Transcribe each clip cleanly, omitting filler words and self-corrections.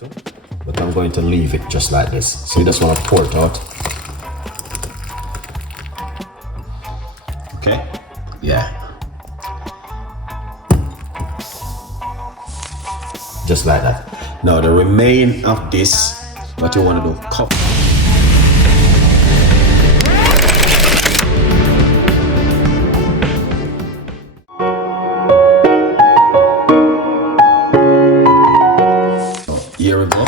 but I'm going to leave it just like this. So you just want to pour it out. Okay? Yeah. Just like that. Now the remain of this, what you want to do, cup. Here we go,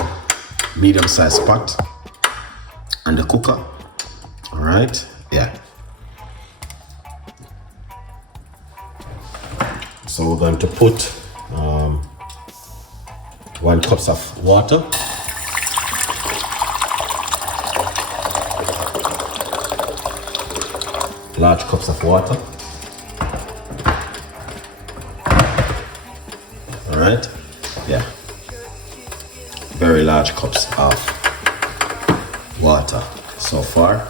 medium sized pot and the cooker. All right, yeah. So we're going to put 1 cup of water. Large cups of water. All right, yeah. Very large cups of water so far.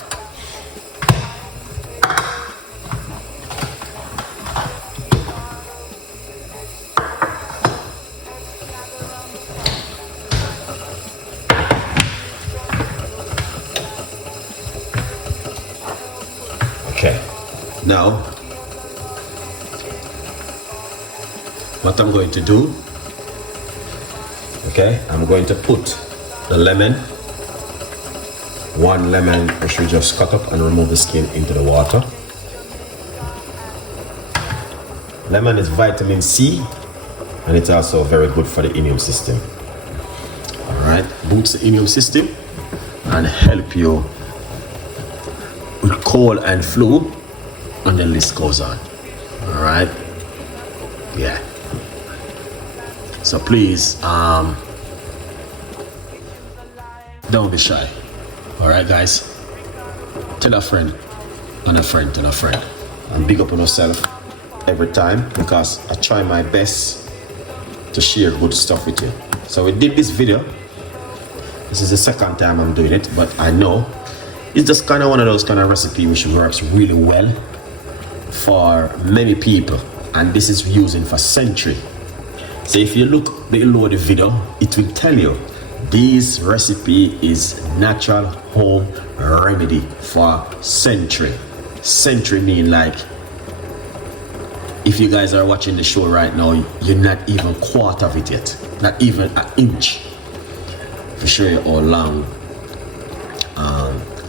Okay, now what I'm going to do, okay, I'm going to put the lemon, 1 lemon I should just cut up and remove the skin into the water. Lemon is vitamin C and it's also very good for the immune system. All right, boosts the immune system and help you with cold and flu, and the list goes on. All right, yeah. So please, don't be shy. All right, guys. Tell a friend, and a friend, and a friend, and big up on yourself every time, because I try my best to share good stuff with you. So we did this video. This is the second time I'm doing it, but I know it's just kind of one of those kind of recipe which works really well for many people, and this is using for century. So if you look below the video, it will tell you this recipe is natural home remedy for century. Century mean like, if you guys are watching the show right now, you're not even a quarter of it yet, not even an inch, to show you how long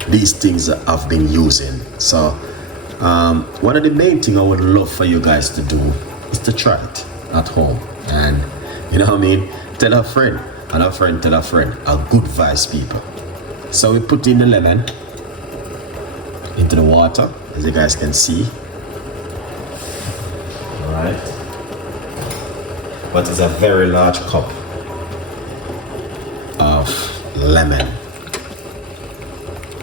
these things I've been using. So one of the main things I would love for you guys to do is to try it at home, and you know what I mean, tell a friend, and a friend tell a friend, a good vibes people. So we put in the lemon into the water, as you guys can see. All right, but it's a very large cup of lemon.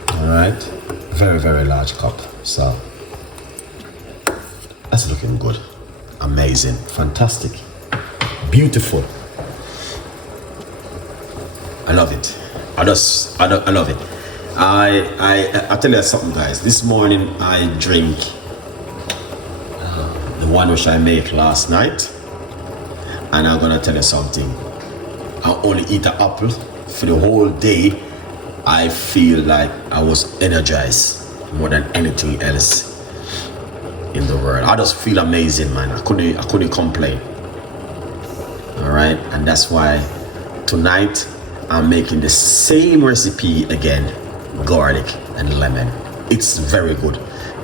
All right, very, very large cup. So that's looking good, amazing, fantastic, beautiful. I love it. I love it. I tell you something, guys. This morning I drink the one which I made last night, and I'm gonna tell you something. I only eat an apple for the whole day. I feel like I was energized more than anything else in the world. I just feel amazing, man. I couldn't complain. All right, and that's why tonight I'm making the same recipe again, garlic and lemon. It's very good,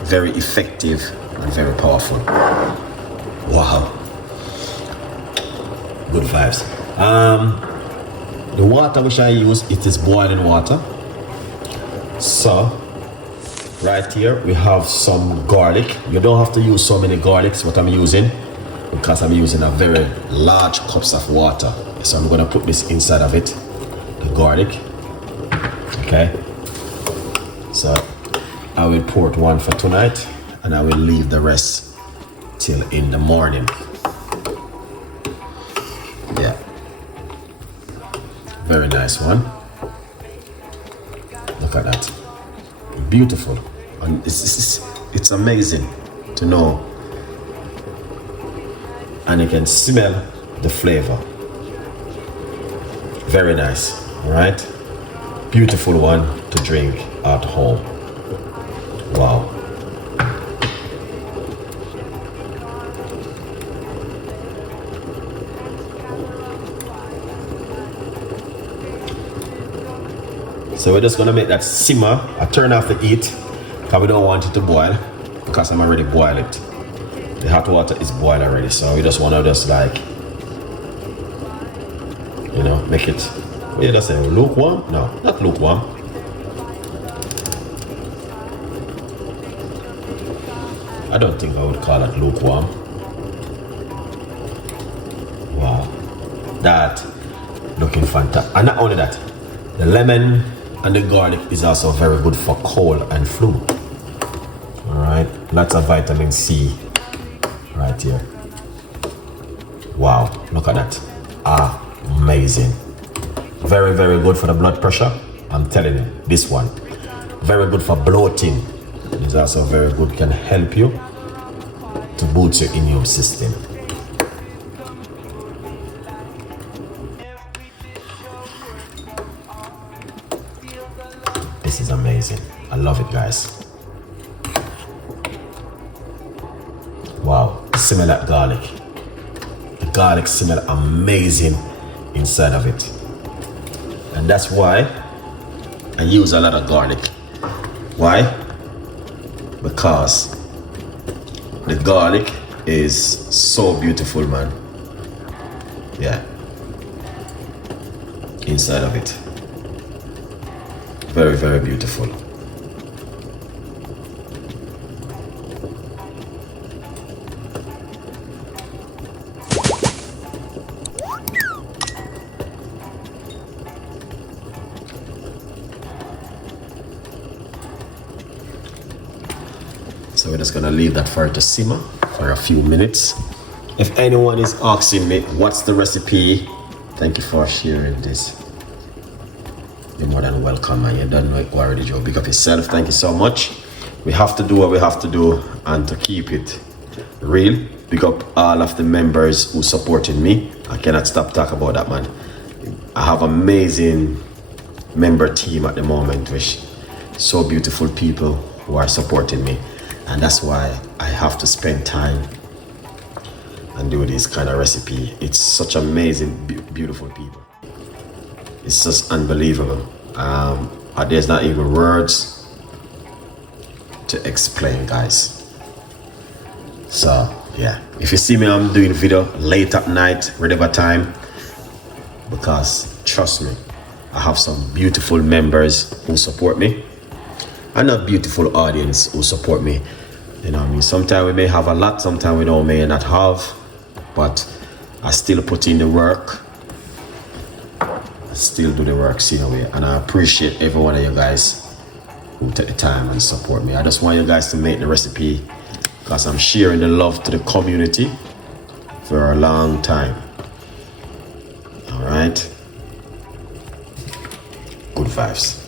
very effective, and very powerful. Wow, good vibes. The water which I use, it is boiling water. So right here we have some garlic. You don't have to use so many garlics, what I'm using, because I'm using a very large cups of water. So I'm gonna put this inside of it, the garlic. Okay, so I will pour 1 for tonight, and I will leave the rest till in the morning. Yeah, very nice one. Look at that, beautiful. And it's amazing to know, and you can smell the flavor. Very nice. All right. Beautiful one to drink at home. Wow. So we're just gonna make that simmer. I turn off the heat because we don't want it to boil, because I'm already boiled it. The hot water is boiled already, so we just wanna just like, you know, make it, what did I say, lukewarm? No, not lukewarm. I don't think I would call it lukewarm. Wow, that looking fantastic. And not only that, the lemon and the garlic is also very good for cold and flu. All right, lots of vitamin C right here. Wow, look at that. Amazing. Very, very good for the blood pressure. I'm telling you, this one. Very good for bloating. It's also very good, can help you to boost your immune system. This is amazing. I love it, guys. Wow, smell that garlic. The garlic smell amazing inside of it. And that's why I use a lot of garlic. Why? Because the garlic is so beautiful, man. Yeah. Inside of it. Very, very beautiful. So we're just gonna leave that for it to simmer for a few minutes. If anyone is asking me what's the recipe, thank you for sharing this. You're more than welcome, and you don't know it already, Joe. Big up yourself. Thank you so much. We have to do what we have to do, and to keep it real. Big up all of the members who supported me. I cannot stop talking about that, man. I have amazing member team at the moment, which so beautiful people who are supporting me, and that's why I have to spend time and do this kind of recipe. It's such amazing, beautiful people. It's just unbelievable. There's not even words to explain, guys. So yeah, if you see me, I'm doing video late at night, whatever time, because trust me, I have some beautiful members who support me, and a beautiful audience who support me. You know what I mean? Sometimes we may have a lot, sometimes we don't, may not have, but I still put in the work. Still do the work, see the way, and I appreciate every one of you guys who take the time and support me. I just want you guys to make the recipe because I'm sharing the love to the community for a long time. All right, good vibes.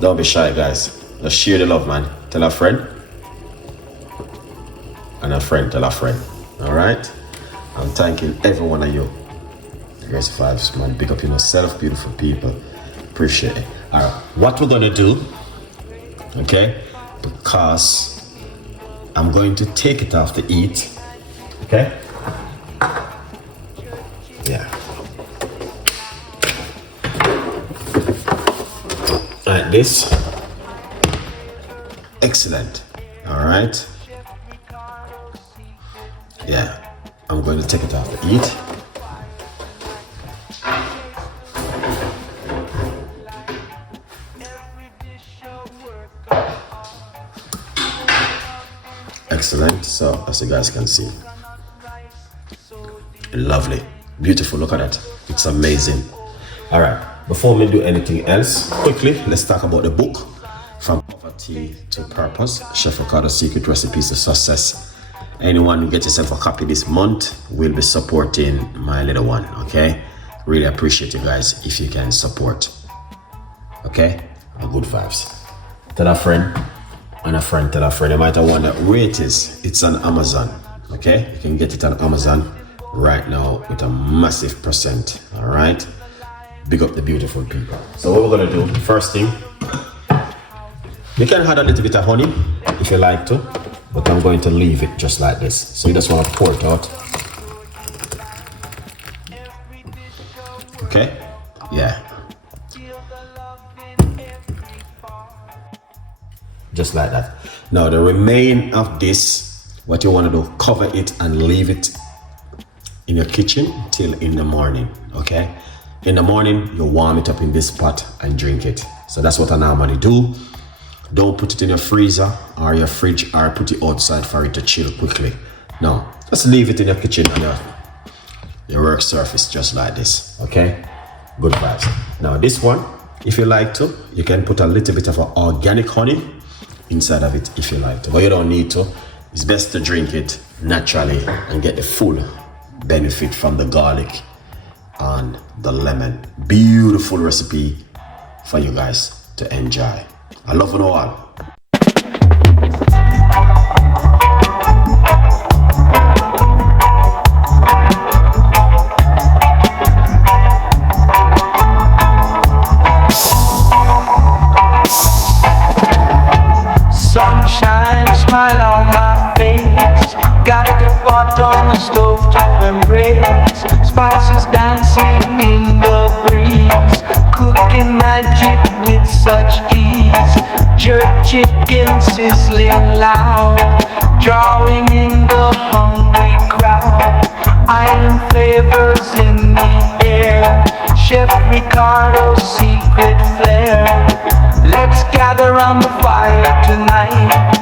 Don't be shy, guys. Just share the love, man. Tell a friend, and a friend tell a friend. All right, I'm thanking every one of you. Grace vibes, man. Big up yourself, beautiful people. Appreciate it. All right, what we're gonna do, okay? Because I'm going to take it off to eat, okay? Yeah. Like this. Excellent. All right. Yeah. I'm going to take it off to eat. Excellent. So as you guys can see, lovely, beautiful. Look at that, it's amazing. All right, before we do anything else, quickly let's talk about the book, From Poverty to Purpose, Chef Ricardo's Secret Recipes to Success. Anyone who gets yourself a copy this month will be supporting my little one. Okay, really appreciate you guys if you can support. Okay, good vibes. Tell a friend, and a friend tell a friend. You might have wondered where it is. It's on Amazon. Okay, you can get it on Amazon right now with a massive percent. All right, Big up the beautiful people. So what we're gonna do, first thing, you can add a little bit of honey if you like to, but I'm going to leave it just like this. So you just want to pour it out. Okay? Yeah. Just like that. Now the remain of this, what you want to do, cover it and leave it in your kitchen till in the morning. Okay? In the morning, you warm it up in this pot and drink it. So that's what I normally do. Don't put it in your freezer or your fridge or put it outside for it to chill quickly. No, just leave it in your kitchen and your work surface just like this. Okay? Good vibes. Now this one, if you like to, you can put a little bit of organic honey inside of it if you like to, but you don't need to. It's best to drink it naturally and get the full benefit from the garlic and the lemon. Beautiful recipe for you guys to enjoy. I love you all. Sunshine, smile on my face. Got the pot on the stove top embrace. Spices dancing in the breeze. Cooking magic with such ease. Jerk chicken sizzling loud. Drawing in the hungry crowd. Iron flavors in the air. Chef Ricardo's secret flair. Let's gather around the fire tonight.